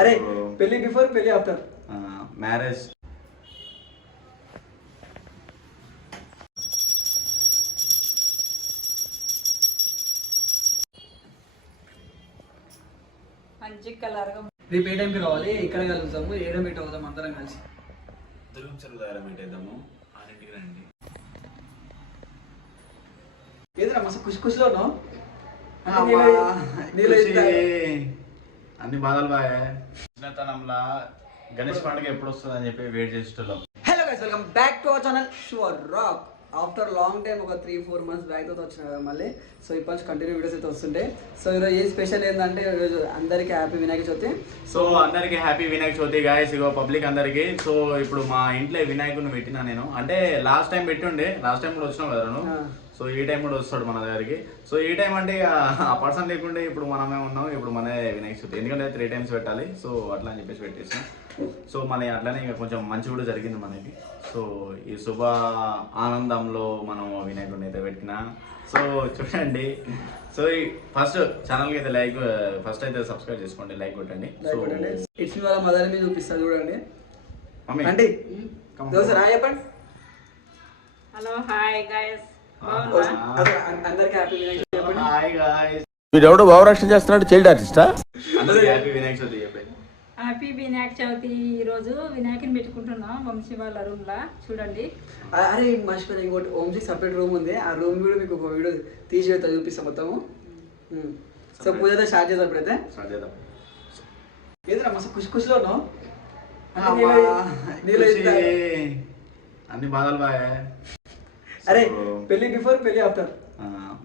అరే పెళ్లి బిఫోర్ పెళ్లి ఆఫ్టర్ మ్యారేజ్. మంచి కలర్గా. రేపు ఏ టైంకి రావాలి, ఎక్కడ కలుగుతాము, ఏడ మీట్ అవుతాం అందరం కలిసి. చెరువు దగ్గర మీట్ అవుతాము, 6ంటికి రండి. ఏదైనా మస్తు ఖుషి ఖుషిలో ఉన్నావు. అన్ని బాధలు బాగా చిన్నతనంలా గణేష్ పండుగ ఎప్పుడు వస్తుంది అని చెప్పి వెయిట్ చేసేటోళ్ళం. Hello guys, welcome back to our channel sure rock. After long time ఒక 3-4 months బ్యాక్ తో వచ్చిన కదా మళ్ళీ. సో ఇప్పటి నుంచి కంటిన్యూ వీడియోస్ అయితే వస్తుంటాయి. సో ఈరోజు ఏ స్పెషల్ ఏంటంటే ఈరోజు అందరికీ హ్యాపీ వినాయక చవితి. సో అందరికి హ్యాపీ వినాయక చవితి గాయస్. ఇగో పబ్లిక్ అందరికి. సో ఇప్పుడు మా ఇంట్లో వినాయకుడిని పెట్టినా నేను, అంటే లాస్ట్ టైం పెట్టుండే, లాస్ట్ టైం కూడా వచ్చినావు కదా నువ్వు. సో ఈ టైం కూడా వస్తాడు మన దగ్గరికి. సో ఈ టైం అంటే ఆ పర్సన్ లేకుంటే ఇప్పుడు మనమే ఉన్నాం, ఇప్పుడు మనమే వినాయక చవితి, ఎందుకంటే 3 times పెట్టాలి. సో అట్లా అని చెప్పేసి పెట్టేసాం. సో మన అట్లానే ఇంకా కొంచెం మంచి కూడా జరిగింది మనకి. సో ఈ శుభ ఆనందంలో మనం వినాయకుడిని అయితే పెట్టినా. సో చూడండి. సో ఫస్ట్ ఛానల్కి అయితే లైక్, ఫస్ట్ అయితే సబ్స్క్రైబ్ చేసుకోండి, లైక్ కొట్టండి. సో ఇట్స్ వాళ్ళ మదర్ మీద చూపిస్తా చూడండి. మమ్మీ అంటే దోశ రా చెప్పండి. Hello hi guys. అందరికి హ్యాపీ వినాయక చవితి చెప్పండి. Hi guys. వీడెవడో భావరక్షణ చేస్తున్నాడు, చైల్డ్ ఆర్టిస్టా? అందరికీ హ్యాపీ వినాయక చవితి చెప్పండి. హ్యాపీ వినాయక చవితి. ఈరోజు వినాయకుని పెట్టుకుంటున్నాం వంశీ వాళ్ళ రూమ్ లా. చూడండి. అరే మర్చిపోయిన ఇంకోటి, ఓమ్జీ సపరేట్ రూమ్ ఉంది. ఆ రూమ్ కూడా మీకు ఒక వీడియో తీసి పెడతా, చూపిస్తాం మొత్తము. సో పూజ అయితే స్టార్ట్ చేద్దాం ఇప్పుడైతే. స్టార్ట్ చేద్దాం. ఏదైనా మస్తు ఖుషి ఖుషిలో ఉన్నావు. అన్ని బాధలు బాగా. అరే పెళ్లి బిఫోర్ పెళ్లి ఆఫ్టర్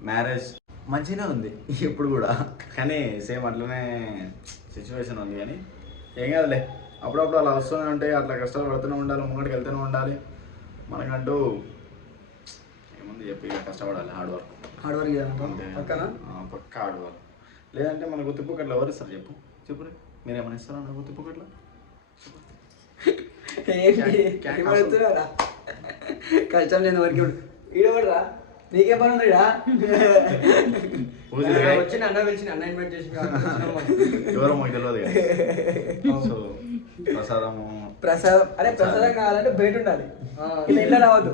మ్యారేజ్ మంచిగానే ఉంది ఇప్పుడు కూడా, కానీ సేమ్ అట్లనే సిచ్యువేషన్ ఉంది. కానీ ఏం కాదులే, అప్పుడప్పుడు అలా వస్తూనే ఉంటాయి, అట్లా కష్టాలు పడుతూనే ఉండాలి, ముంగడికి వెళ్తూనే ఉండాలి. మనకంటూ ఏముంది చెప్పి, కష్టపడాలి, హార్డ్ వర్క్. హార్డ్ వర్క్ చేయాలి పక్కన, పక్క హార్డ్ వర్క్. లేదంటే మన గుత్తిపుక్కట్లు ఎవరు ఇస్తారు చెప్పు? చెప్పురే, మీరేమైనా ఇస్తారా నా గుత్తిపుక్కట్ల? కష్టం లేని వరకు ఈడవడరా, నీకే పని ఉంది. వచ్చిన అన్న పిలిచిన అన్న ఇన్వైట్ చేసి ఎవరో మాకు తెలియదు. సో ప్రసాదము, ప్రసాదం. అరే ప్రసాదం కావాలంటే బయట ఉండాలి, ఇలా ఇళ్ళ రావద్దు.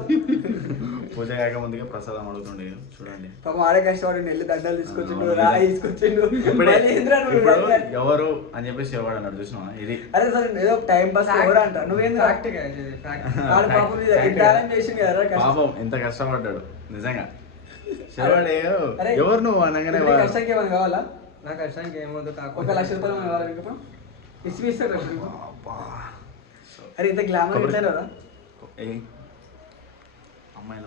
పూజ కాక ముందుగా ప్రసాదం అడుగుతుండే. చూడండి పాపం ఆడే కష్టపడి నెల్లి దండలు తీసుకొచ్చిండు, రాయి తీసుకొచ్చిండు. ఎవరు అని చెప్పేసి ఎవరు అన్నాడు చూసినా ఇది. అరే సార్ ఏదో టైం పాస్ ఎవరు అంట, నువ్వేంది పాపం ఎంత కష్టపడ్డాడు నిజంగా. ఎవరు నువ్వు అనగానే కష్టానికి ఏమైనా కావాలా? నా కష్టానికి ఏమవుతుంది, 1 లక్ష రూపాయలు కావాలి మీకు ఇస్తాడు. అరే ఇంత గ్లామర్ ఇచ్చారు కదా అమ్మాయిల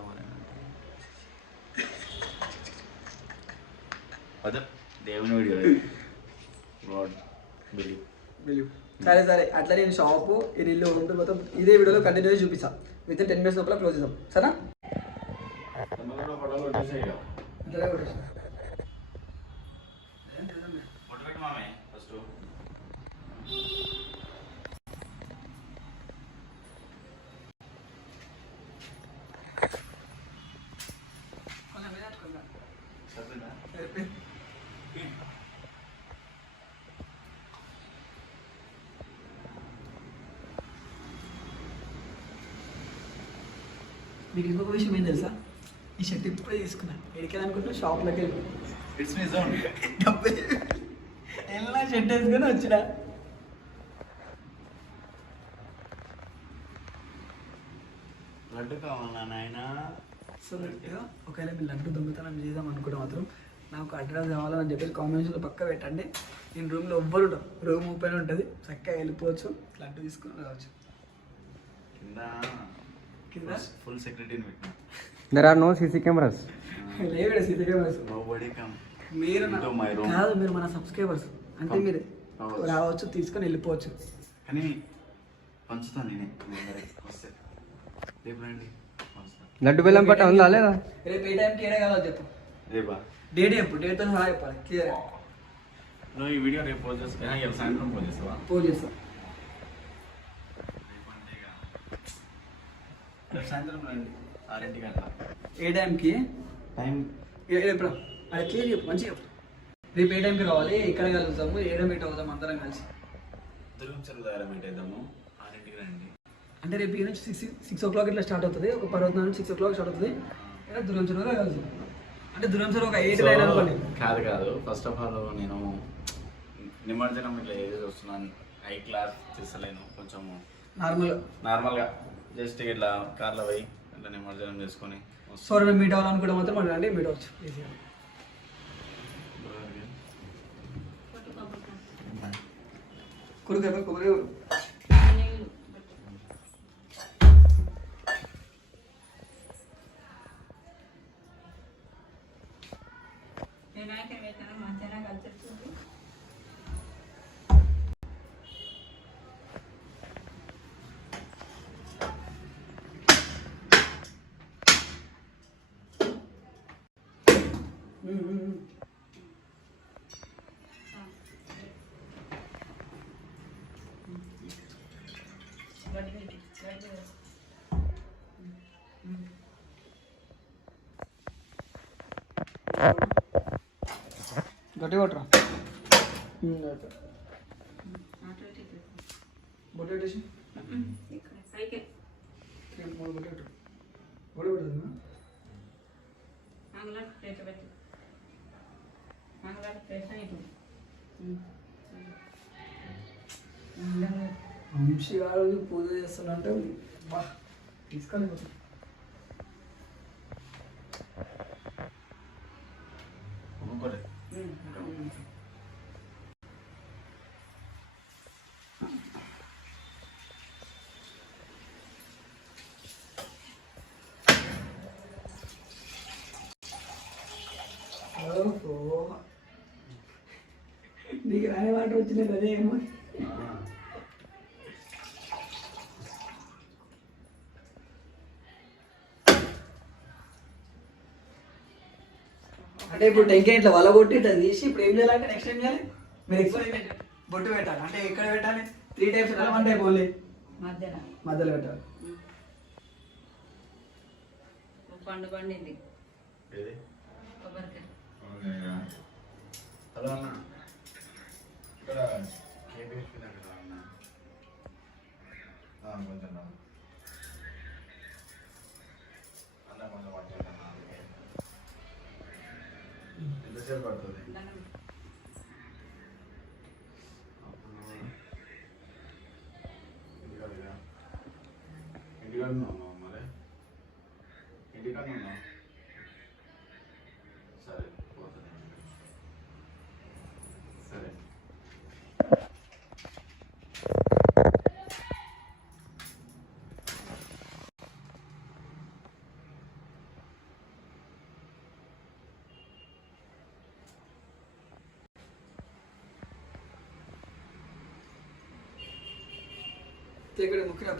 దేవుని వీడియో. సరే సరే, అట్లా నేను షాపు ఈ ఇల్లు ఉంటుంది మొత్తం ఇదే వీడియోలో కంటిన్యూ చూపిస్తాం. విత్ 10 minutes లోపల క్లోజ్ చేద్దాం, సరేనా? మీకు ఇంకొక విషయం ఏం తెలుసా? ఈ షర్ట్ ఇప్పుడే తీసుకున్నా. ఎడికెళ్ళనుకుంటున్నా, షాప్లోకి వెళ్ళి ఎలా షర్ట్ వేసుకొని వచ్చిన. లడ్డు కావాలా నాయన? సో ఒకవేళ మీరు లడ్డు దొంగతనం చేద్దాం అనుకుంటే మాత్రం నాకు అడ్రస్ కావాలని చెప్పేసి కామెంట్స్లో పక్క పెట్టండి. నేను రూమ్లో ఎవ్వరు ఉంటాం, రూమ్ ఓపెన్ ఉంటుంది, చక్కగా వెళ్ళిపోవచ్చు, లడ్డు తీసుకొని రావచ్చు. కింద ఫుల్ సెక్యూరిటీని పెట్టినా. There are no CC cameras. లేవు సీసీ కెమెరాస్. మీరు కాదు, మీరు మన సబ్స్క్రైబర్స్ అంటే మీరు రావచ్చు, తీసుకొని వెళ్ళిపోవచ్చు. కానీ పంచుతాను నేనే వస్తే. రేపు రండి, లడ్డు బెల్లం పట్ట ఉందా లేదా? రేపు ఏ టైంకి ఏడే కావాలి చెప్పు. రేపా? డేట్ చెప్పు, డేట్తో సహా చెప్పాలి క్లియర్. నువ్వు ఈ వీడియో రేపు పోస్ట్ చేస్తా, సాయంత్రం పోస్ట్ చేస్తావా? పోస్ట్ చేస్తా రేపు సాయంత్రం రండి, 6ంటికి అట్లా. ఏ టైంకి? టైం ఎప్పుడు అది క్లియర్ చెప్పు, మంచిగా చెప్పు. రేపు ఏ టైంకి రావాలి, ఎక్కడ కలుగుతాము, ఏడ మీట్ అవుతాం అందరం కలిసి. దుర్గం చెరువు దగ్గర మీట్ అవుతాము 6ంటికి రండి. అంటే రేపు ఈ నుంచి 6 o'clock ఇట్లా స్టార్ట్ అవుతుంది. ఒక పర్వతం నుంచి 6 o'clock స్టార్ట్ అవుతుంది. ఇక్కడ దుర్గం చెరువు కలుసు. అంటే దుర్గం చెరువు ఒక 8-9 అనుకోండి. కాదు ఫస్ట్ ఆఫ్ ఆల్ నేను నిమజ్జనం ఇట్లా ఏది వస్తున్నాను హై క్లాస్ చేస్తలేను, కొంచెం నార్మల్గా జస్ట్ ఇట్లా కార్లో పోయి ఇట్లా నిమజ్జనం చేసుకొని సో నేను మీట్ అవ్వాలనుకుంటే మాత్రం మళ్ళీ రండి, మీట్ అవ్వచ్చు ఈజీగా. కొడుకు కొబ్బరి వినాయకుని పెట్టిన మంచిగా కలిసి గట్టి కొట్టరా బొట్టు పెట్టేసి సైకిల్ 3 బొట్టు పెట్టు. బొట్టు పెడుతుందా? మంగళ ప్లేట్ పెట్టు. మంగళ ప్లేట్ అయిపోయింది. వంశీ గారు పూజ చేస్తున్నట్టే బా తీసుకొని నీకు రాని వాటర్ వచ్చినది అదే ఏమో. అంటే ఇప్పుడు టెంకాయ ఇట్లా వల కొట్టి ఇట్లా తీసి ఇప్పుడు ఏం చేయాలంటే నెక్స్ట్ ఏం చేయాలి? మీరు ఎక్స్పెరిమెంట్ బొట్టు పెట్టాలి. అంటే ఎక్కడ పెట్టాలి? 3 types పెట్టాలి, 1 type ఓన్లీ మధ్యలో పెట్టాలి. పండు పండింది కొబ్బరికాయ. హలో అన్న, ఇక్కడ కేబిఎస్పీ దగ్గర అన్న కొంచెం అన్న కొంచెం పట్టుకుంటా. ఎంతసేపు పడుతుంది? ఇంటికాడ ఉన్నావు మరి? ఇంటికాడ ఉన్నావు? సరే పోతుంది. సరే ఇక్కడ ముఖ్యం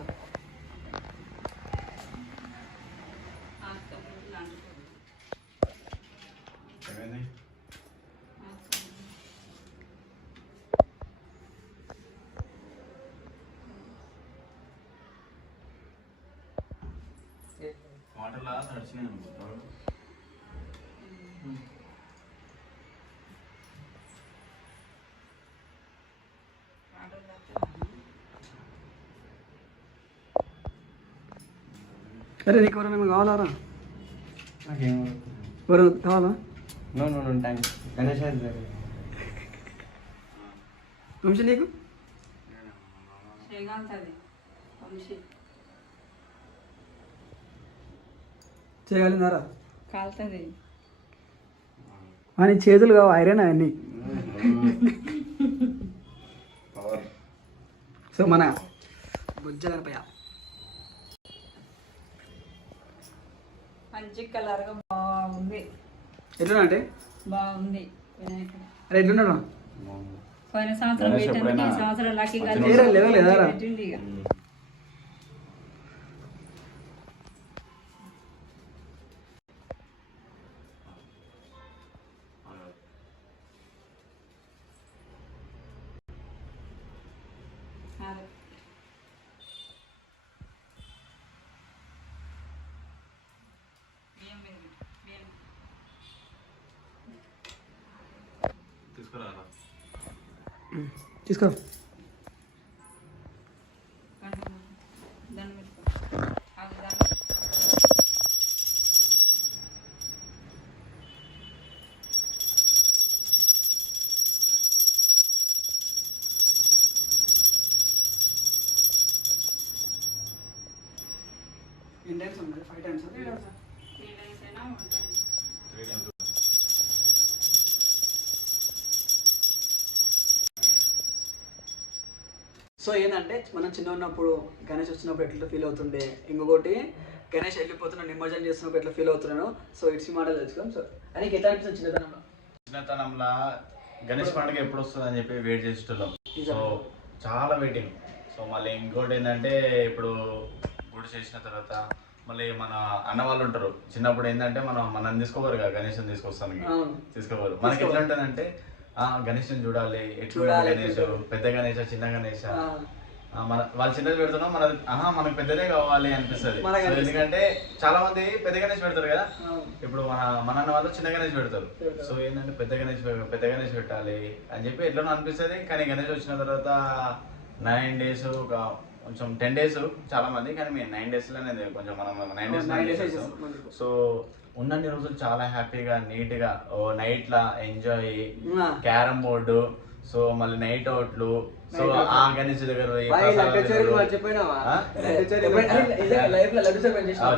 ఏమైంది? వాటర్లా నడిచినాయి అనుకుంటారు. అరే నీకు ఎవరైనా కావాలా? నాకేం ఎవరు కావాలా? No no no thanks. Ganesh Vamshi నీకు చేయగలుగుతుంది వంశీ. చేయగలిగినారా? కాలుతుంది. అని చేతులు కావు ఐరన్ అవన్నీ. సో మన బుజ్జ గణపయ్య మంచి కలర్గా బాగుంది. ఎట్లా అంటే బాగుంది వినాయకుడు. అరే ఎట్లున్నాడు? పోయిన సంవత్సరం పెట్టింది, ఈ సంవత్సరం లక్కీ పెట్టింది. ఇక తీసుకురా. తీసుకో. ఎన్ని టైమ్స్ ఉన్నది 5 times 3 days అయినా 1 time. 3 times. సో ఏంటంటే మనం చిన్న ఉన్నప్పుడు గణేష్ వచ్చినప్పుడు ఎట్లా ఫీల్ అవుతుండే, ఇంకొకటి గణేష్ వెళ్ళిపోతున్నా నిమజ్జనం చేస్తున్నప్పుడు ఎట్లా ఫీల్ అవుతున్నాను. సో ఇట్స్ మోడల్ తెలుసుకుందాం. సో అని ఎట్లా అనిపిస్తుంది చిన్నతనంలో? చిన్నతనంలో గణేష్ పండుగ ఎప్పుడు వస్తుంది అని చెప్పి వెయిట్ చేసేటోళ్ళం. సో చాలా వెయిటింగ్. సో మళ్ళీ ఇంకోటి ఏంటంటే ఇప్పుడు గుడి చేసిన తర్వాత మళ్ళీ మన అన్న వాళ్ళు ఉంటారు. చిన్నప్పుడు ఏంటంటే మనం తీసుకోవాలి కదా, గణేష్ తీసుకొస్తాను తీసుకోవాలి. మనకి ఎట్లా ఉంటుందంటే గణేష్ని చూడాలి, ఎట్లా గణేష్, పెద్ద గణేష చిన్న గణేష, మన వాళ్ళు చిన్నది పెడుతున్నాం మనకు పెద్దదే కావాలి అనిపిస్తుంది. ఎందుకంటే చాలా మంది పెద్ద గణేష్ పెడతారు కదా, ఇప్పుడు మన అన్న వాళ్ళు చిన్న గణేష్ పెడతారు. సో ఏంటంటే పెద్ద గణేష్ పెట్టాలి అని చెప్పి ఎట్లా అనిపిస్తుంది. కానీ గణేష్ వచ్చిన తర్వాత 9 days కొంచెం 10 days చాలా మంది, కానీ మేము 9 days లోనే కొంచెం మనం 9 days చేస్తాం. సో ఉన్నన్ని రోజులు చాలా హ్యాపీగా నీట్గా నైట్లా ఎంజాయ్, క్యారమ్ బోర్డు, సో మళ్ళీ నైట్ అవుట్లు, సో ఆ గణేష్ దగ్గర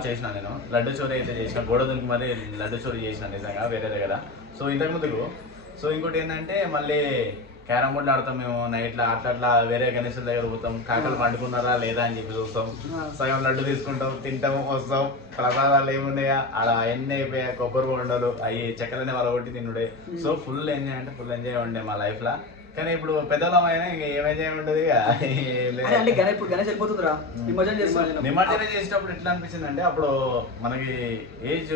చేసిన నేను లడ్డు చోరీ అయితే చేసిన, గోడ దుంకి మరి లడ్డు చోరీ చేసిన నిజంగా వేరే దగ్గర. సో ఇంతకు ముందుకు సో ఇంకోటి ఏంటంటే మళ్ళీ క్యారమ్ బోర్డు ఆడతాం మేము నైట్లో, అట్లా వేరే గణేషుల దగ్గర పోతాం, కాకలు పండుకున్నారా లేదా అని చెప్పి చూస్తాం, సగం లడ్డు తీసుకుంటాం, తింటాం, వస్తాం. ప్రసాదాలు ఏమున్నాయా ఆడ ఎన్ని అయిపోయా, కొబ్బరి బొండలు అవి చెక్కలనే వాళ్ళ కొట్టి తిండే. సో ఫుల్ ఎంజాయ్ అంటే ఫుల్ ఎంజాయ్ ఉండే మా లైఫ్ లా. కానీ ఇప్పుడు పెద్దవాళ్ళమైనా ఇంకా ఏం ఎంజాయ్ ఉంటుంది. నిమజ్జనం చేసేటప్పుడు ఎట్లా అనిపిస్తుంది అంటే, అప్పుడు మనకి ఏజ్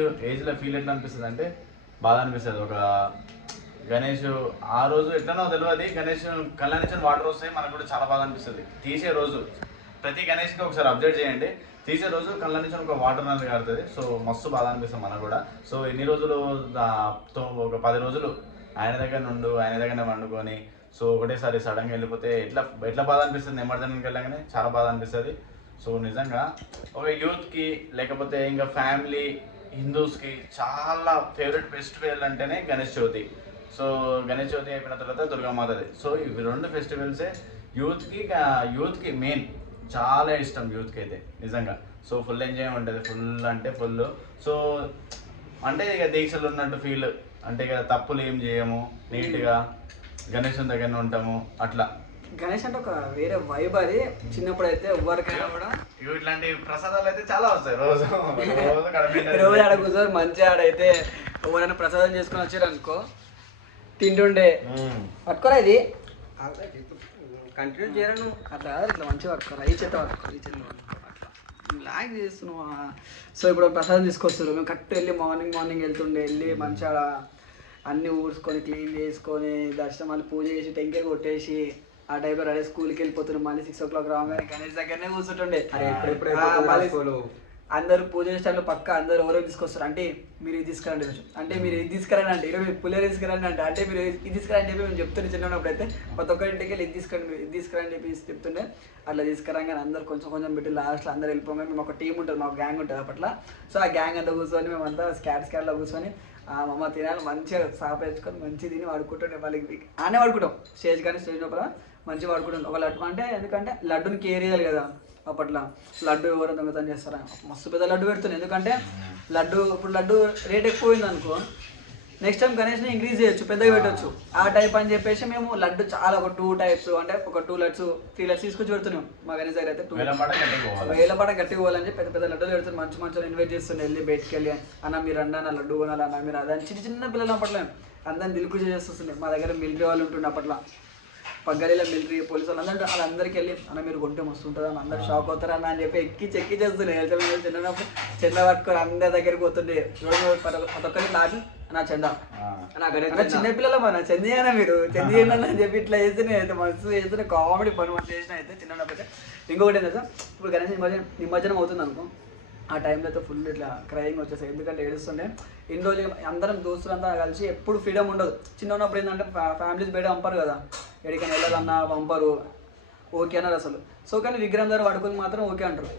లో ఫీల్ ఎట్లా అనిపిస్తుంది అంటే బాధ అనిపిస్తుంది. ఒక గణేష్ ఆ రోజు ఎట్లనో తెలియదు, గణేష్ కళ్ళ నుంచి వాటర్ వస్తాయి, మనకు కూడా చాలా బాగా అనిపిస్తుంది. తీసే రోజు ప్రతి గణేష్కి ఒకసారి అప్డేట్ చేయండి, తీసే రోజు కళ్ళ నుంచి ఒక వాటర్ అనేది కారుతుంది. సో మస్తు బాధ అనిపిస్తుంది మనకు కూడా. సో ఎన్ని రోజులు ఒక 10 రోజులు ఆయన దగ్గరనే వండుకొని, సో ఒకటేసారి సడన్గా వెళ్ళిపోతే ఎట్లా బాధ అనిపిస్తుంది. నిమజ్జనానికి వెళ్ళగానే చాలా బాధ అనిపిస్తుంది. సో నిజంగా ఒక యూత్కి లేకపోతే ఇంకా ఫ్యామిలీ హిందూస్కి చాలా ఫేవరెట్ ఫెస్టివల్ అంటేనే గణేష్ చవితి. సో గణేష్ చవితి అయిపోయిన తర్వాత దుర్గామాతది. సో ఇవి 2 ఫెస్టివల్సే యూత్కి మెయిన్, చాలా ఇష్టం యూత్కి అయితే నిజంగా. సో ఫుల్ ఎంజాయ్ ఉంటుంది, ఫుల్ అంటే ఫుల్. సో అంటే ఇక దీక్షలు ఉన్నట్టు ఫీల్, అంటే ఇక తప్పులు ఏం చేయము, నీట్గా గణేష్ దగ్గరనే ఉంటాము. అట్లా గణేష్ అంటే ఒక వేరే వైబ్. అది చిన్నప్పుడు అయితే ఎవరికైనా కూడా ఇట్లాంటి ప్రసాదాలు అయితే చాలా వస్తాయి. రోజు ఆడ కూర్చొని మంచిగా ఆడైతే ఎవరైనా ప్రసాదం చేసుకొని వచ్చారు అనుకో, తింటుండే పట్టుకోరా ఇది కంటిన్యూ చేయను అట్లా ఇట్లా మంచిగా పట్టుకోరా, ఈ చేత పట్టుకోరా, ఈ చేత అట్లా లాగ్ చేస్తున్నావా. సో ఇప్పుడు ప్రసాదం తీసుకొస్తారు, మేము కరెక్ట్ వెళ్ళి మార్నింగ్ వెళ్ళి మంచిగా అన్నీ ఊడ్చుకొని క్లీన్ చేసుకొని దర్శనం మళ్ళీ పూజ చేసి టెంకాయ కొట్టేసి ఆ టైంలో రెడీ స్కూల్కి వెళ్ళిపోతున్నాం. మళ్ళీ 6 o'clock రాగానే గణేష్ దగ్గరనే కూర్చుంటుండే. అందరూ పూజ చేసే టైంలో పక్క అందరూ ఎవరో తీసుకొస్తారు, అంటే మీరు ఇది తీసుకురండి, అంటే మీరు ఇది తీసుకురండి, అంటే ఈరోజు పులిహోర తీసుకురండి, అంటే మీరు ఇది తీసుకురండి చెప్పి మేము చెప్తుండే. చిన్నప్పుడు అయితే ప్రతి ఒక్కరింటికి వెళ్ళి ఇది తీసుకురండి చెప్పి చెప్తుండే. అట్లా తీసుకురాగానే అందరు కొంచెం పెట్టి లాస్ట్లో అందరూ వెళ్ళిపోగానే మేము ఒక టీం ఉంటుంది, మాకు గ్యాంగ్ ఉంటుంది అప్పట్లో. సో ఆ గ్యాంగ్ అంతా కూర్చొని మేమంతా స్కాడ్లో కూర్చొని అమ్మ తినాలి మంచిగా సాప వేసుకొని మంచిగా తిని వాడుకుంటుండే. వాళ్ళకి ఆనే వాడుకుంటాం, స్టేజ్ లోపల మంచిగా వాడుకుంటాం. ఒక లడ్డు అంటే ఎందుకంటే లడ్డుని కేర్ చేయాలి కదా. అప్పట్లో లడ్డు ఎవరు దొంగతనం చేస్తారా, మస్తు పెద్ద లడ్డు పెడుతుంది. ఎందుకంటే ఇప్పుడు లడ్డు రేట్ ఎక్కువైంది అనుకో, నెక్స్ట్ టైం గణేష్ని ఇంక్రీజ్ చేయొచ్చు, పెద్దగా పెట్టచ్చు ఆ టైప్ అని చెప్పేసి మేము లడ్డు చాలా ఒక 2 types అంటే ఒక 2 lakhs 3 lakhs తీసుకొచ్చి పెడుతున్నాం. మా గణేష్ దగ్గర అయితే 2 వేల పాట గట్టిగా పోవాలని చెప్పి పెద్ద లడ్డూలు పెడుతున్నాం. మంచి ఇన్వైట్ చేస్తుండే, వెళ్ళి బయటికి వెళ్ళి అన్న మీరు అన్న లడ్డు కొనాలి అన్న మీరు అదని చిన్న పిల్లలు అప్పట్లో అందరిని దిల్కు చేస్తుండే. మా దగ్గర మిలిటరీ వాళ్ళు ఉంటుండే అప్పట్లో, పగ్గడిలో మిలిటరీ పోలీసు వాళ్ళు వాళ్ళందరికీ వెళ్ళి అన్న మీరు కొంటే మస్తు ఉంటుంది అని అందరు షాక్ అవుతారన్న అని చెప్పి ఎక్కి చేస్తుండే. చిన్నప్పుడు చెంద పట్టుకొని అందరి దగ్గరికి పోతుండే. ప్రతి ఒక్కరికి లాగి నా చెంద చిన్నపిల్లలు మన చెందియనా మీరు చెందియన అని చెప్పి ఇట్లా చేస్తేనే అయితే మస్తు చేస్తూనే కామెడీ పని మనం చేసిన అయితే చిన్నప్పుడు అయితే. ఇంకొకటి ఏంటంటే ఇప్పుడు గణేష్ నిమజ్జనం అవుతుంది అనుకో, ఆ టైంలో అయితే ఫుల్ ఇట్లా క్రయింగ్ వచ్చేసాయి. ఎందుకంటే ఏడుస్తుండే ఇన్ని రోజులు అందరం దోస్తులంతా కలిసి ఎప్పుడు ఫ్రీడమ్ ఉండదు. చిన్న ఉన్నప్పుడు ఏంటంటే ఫ్యామిలీస్ బయట పంపరు కదా, ఎక్కడికైనా వెళ్ళాలన్నా పంపరు, ఓకే అన్నారు అసలు. సో కానీ విగ్రహం ద్వారా వాడుకొని మాత్రం ఓకే అంటారు.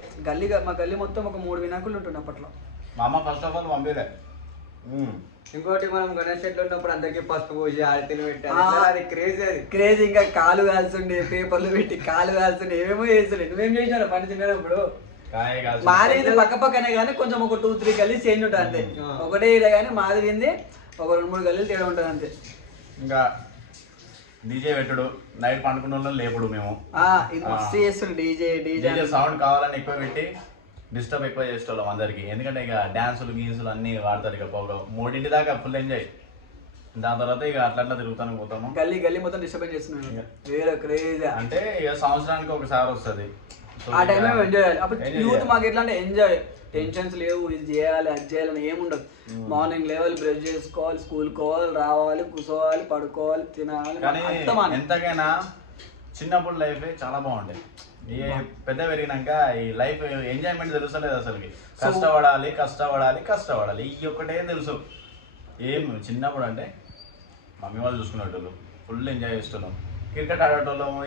మా గల్లీ మొత్తం ఒక 3 వినాయకులు ఉంటుండే అప్పట్లో. మా అమ్మ ఫస్ట్ ఆఫ్ ఆల్ పంపిలే. ఇంకోటి మనం గణేష్ చెట్లు ఉన్నప్పుడు అందరికి పసుపు పూజ ఆరతిని పెట్టాలి, క్రేజ్. ఇంకా కాలు కాల్చుండే, పేపర్లు పెట్టి కాలు కాల్చుండే, ఏమేమో చేస్తుండే. నువ్వేం చేసినావు పని చిన్నప్పుడు? కాయ కాల్చిన మాది పక్క పక్కనే కానీ కొంచెం ఒక 2-3 గల్లీస్ చేంజ్ ఉంటుంది అంతే. ఒకటే ఏరియా కానీ మాది వింది ఒక 2-3 గల్లీలు తేడా ఉంటుంది అంతే. ఇంకా డీజే పెట్టుడు, నైట్ పండుకున్న వాళ్ళని లేపుడు మేము. ఇది మస్తు చేస్తుంది డీజే సౌండ్ కావాలని ఎక్కువ పెట్టి డిస్టర్బ్ ఎక్కువ చేసేవాళ్ళం అందరికి. ఎందుకంటే ఇక డాన్సులు గీన్సులు అన్ని వాడతారు. ఇక 3 దాకా ఫుల్ ఎంజాయ్. దాని తర్వాత ఇక అట్లా తిరుగుతాను పోతాము. గల్లీ మొత్తం డిస్టర్బ్ చేస్తున్నాను. వేరే క్రేజీ అంటే ఇక సంవత్సరానికి ఒకసారి వస్తుంది. ఆ టైంలో ఎంజాయ్ చేయాలి. అప్పుడు యూత్ మాకు ఎట్లా అంటే ఎంజాయ్, టెన్షన్స్ లేవు, ఇది చేయాలి అది చేయాలని ఏముండదు. మార్నింగ్ లేవాలి, బ్రష్ చేసుకోవాలి, స్కూల్ కోవాలి, రావాలి, కూర్చోవాలి, పడుకోవాలి, తినాలి. కానీ ఎంతకైనా చిన్నప్పుడు లైఫ్ చాలా బాగుండేది. ఈ పెద్ద పెరిగినాక ఈ లైఫ్ ఎంజాయ్మెంట్ తెలుస్తలేదు అసలుకి. కష్టపడాలి ఈ ఒక్కటే తెలుసు. ఏం చిన్నప్పుడు అంటే మమ్మీ వాళ్ళు చూసుకునేటోళ్ళు, ఫుల్ ఎంజాయ్ చేస్తున్నాం. క్రికెట్ ఆడేటోళ్ళము,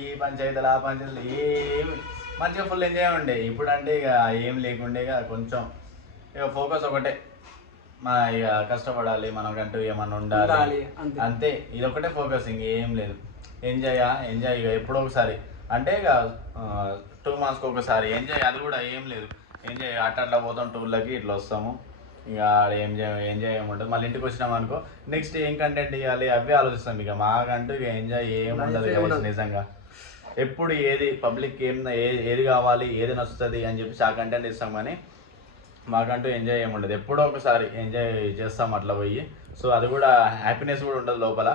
ఈ పంచాయతీలు ఆ పంచాయతీలు ఏమి మంచిగా ఫుల్ ఎంజాయ్ ఉండే. ఇప్పుడు అంటే ఇక ఏం లేకుండే. ఇక కొంచెం ఇక ఫోకస్ ఒకటే, ఇక కష్టపడాలి, మనకంటూ ఏమన్నా ఉండాలి అంతే. ఇది ఒకటే ఫోకస్, ఇంకేం లేదు. ఎంజాయ్ ఇక ఎప్పుడో ఒకసారి అంటే ఇక 2 monthsకి ఒకసారి ఎంజాయ్. అది కూడా ఏం లేదు. ఎంజాయ్ అట్లా పోతాం టూర్లకి, ఇట్లా వస్తాము. ఇక ఎంజాయ్ ఏముంటుంది. మళ్ళీ ఇంటికి వచ్చినాం అనుకో, నెక్స్ట్ ఏం కంటెంట్ ఇవ్వాలి అవే ఆలోచిస్తాం. ఇక మాకంటూ ఇక ఎంజాయ్ ఏముండదు నిజంగా. ఎప్పుడు ఏది పబ్లిక్ ఏది కావాలి, ఏది నచ్చుతుంది అని చెప్పి ఆ కంటెంట్ ఇస్తాం. కానీ మాకంటూ ఎంజాయ్ ఏముండదు. ఎప్పుడో ఒకసారి ఎంజాయ్ చేస్తాం అట్లా పోయి. సో అది కూడా హ్యాపీనెస్ కూడా ఉంటుంది లోపల.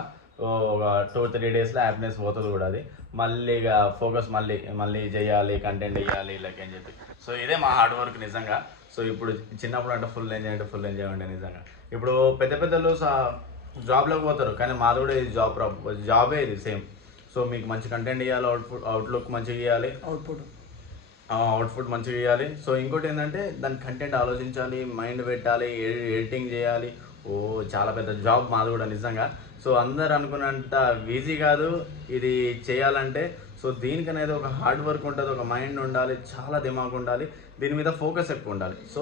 ఒక 2-3 డేస్లో హ్యాపీనెస్ పోతుంది కూడా. అది మళ్ళీ ఇక ఫోకస్ మళ్ళీ చేయాలి, కంటెంట్ వేయాలి ఇలాగ అని చెప్పి. సో ఇదే మా హార్డ్ వర్క్ నిజంగా. సో ఇప్పుడు చిన్నప్పుడు అంటే ఫుల్ ఎంజాయ్ ఉండే నిజంగా. ఇప్పుడు పెద్దలు జాబ్లోకి పోతారు, కానీ మాది కూడా ఇది జాబే ఇది సేమ్. సో మీకు మంచి కంటెంట్ ఇవ్వాలి, అవుట్లుక్ మంచిగా ఇవ్వాలి, అవుట్పుట్ మంచిగా ఇవ్వాలి. సో ఇంకోటి ఏంటంటే దాని కంటెంట్ ఆలోచించాలి, మైండ్ పెట్టాలి, ఎడిటింగ్ చేయాలి. చాలా పెద్ద జాబ్ మాది కూడా నిజంగా. సో అందరు అనుకున్నంత ఈజీ కాదు ఇది చేయాలంటే. సో దీనికనేది ఒక హార్డ్ వర్క్ ఉంటుంది, ఒక మైండ్ ఉండాలి, చాలా దిమాగ్ ఉండాలి, దీని మీద ఫోకస్ ఎక్కువ ఉండాలి. సో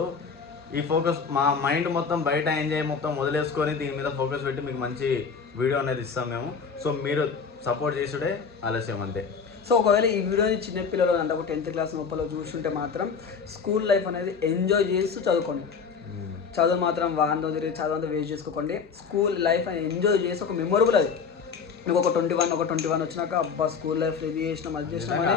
ఈ ఫోకస్ మా మైండ్ మొత్తం బయట ఎంజాయ్ మొత్తం వదిలేసుకొని దీని మీద ఫోకస్ పెట్టి మీకు మంచి వీడియో అనేది ఇస్తాం మేము. సో మీరు సపోర్ట్ చేసుడే ఆలస్యం అంతే. సో ఒకవేళ ఈ వీడియోని చిన్నపిల్లలు అంటే ఒక 10th క్లాస్ లోపల చూస్తుంటే మాత్రం స్కూల్ లైఫ్ అనేది ఎంజాయ్ చేస్తూ చదువుకోండి. చదువు మాత్రం వాందో తిరిగి చదువు అంతా వేస్ట్ చేసుకోకండి. స్కూల్ లైఫ్ అనేది ఎంజాయ్ చేసి ఒక మెమొరబుల్ అది. మీకు ఒక 21 వచ్చినాక అబ్బా స్కూల్ లైఫ్లో ఇది చేసినాం అది చేసినాం అని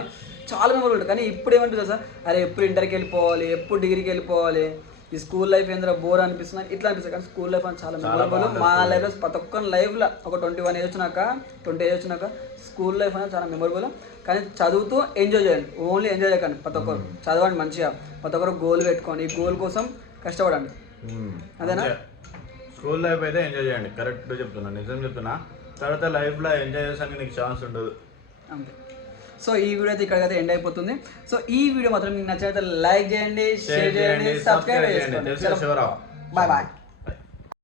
చాలా మెమొరబుల్ ఉంటుంది. కానీ ఇప్పుడు ఏమంటుంది సార్, అరే ఎప్పుడు ఇంటర్కి వెళ్ళిపోవాలి, ఎప్పుడు డిగ్రీకి వెళ్ళిపోవాలి, ఈ స్కూల్ లైఫ్ ఏంద్రా బోర్ అనిపిస్తుంది ఇట్లా అనిపిస్తుంది. కానీ స్కూల్ లైఫ్ అని చాలా మెమొరబుల్. మా లైఫ్లో ప్రతి ఒక్క లైఫ్లో ఒక 21 ఏజ్ వచ్చినాక స్కూల్ లైఫ్ అనేది చాలా మెమొరబుల్. కానీ చదువుతూ ఎంజాయ్ చేయండి, ఓన్లీ ఎంజాయ్ చేయకండి. ప్రతి ఒక్కరు చదవండి మంచిగా, ప్రతి ఒక్కరు గోల్ పెట్టుకోండి, ఈ గోల్ కోసం కష్టపడండి. అదేనా? స్కూల్ లైఫ్ అయితే ఎంజాయ్ చేయండి, కరెక్ట్ చెప్తున్నా, నిజం చెప్తున్నా. తర్వాత లైఫ్లో ఎంజాయ్ చేసానికి నీకు ఛాన్స్ ఉండదు అంతే. సో ఈ వీడియో అయితే ఇక్కడికైతే ఎండ్ అయిపోతుంది. సో ఈ వీడియో మాత్రం మీకు నచ్చినట్లయితే లైక్ చేయండి, షేర్ చేయండి, సబ్స్క్రైబ్ చేసుకోండి. Bye bye.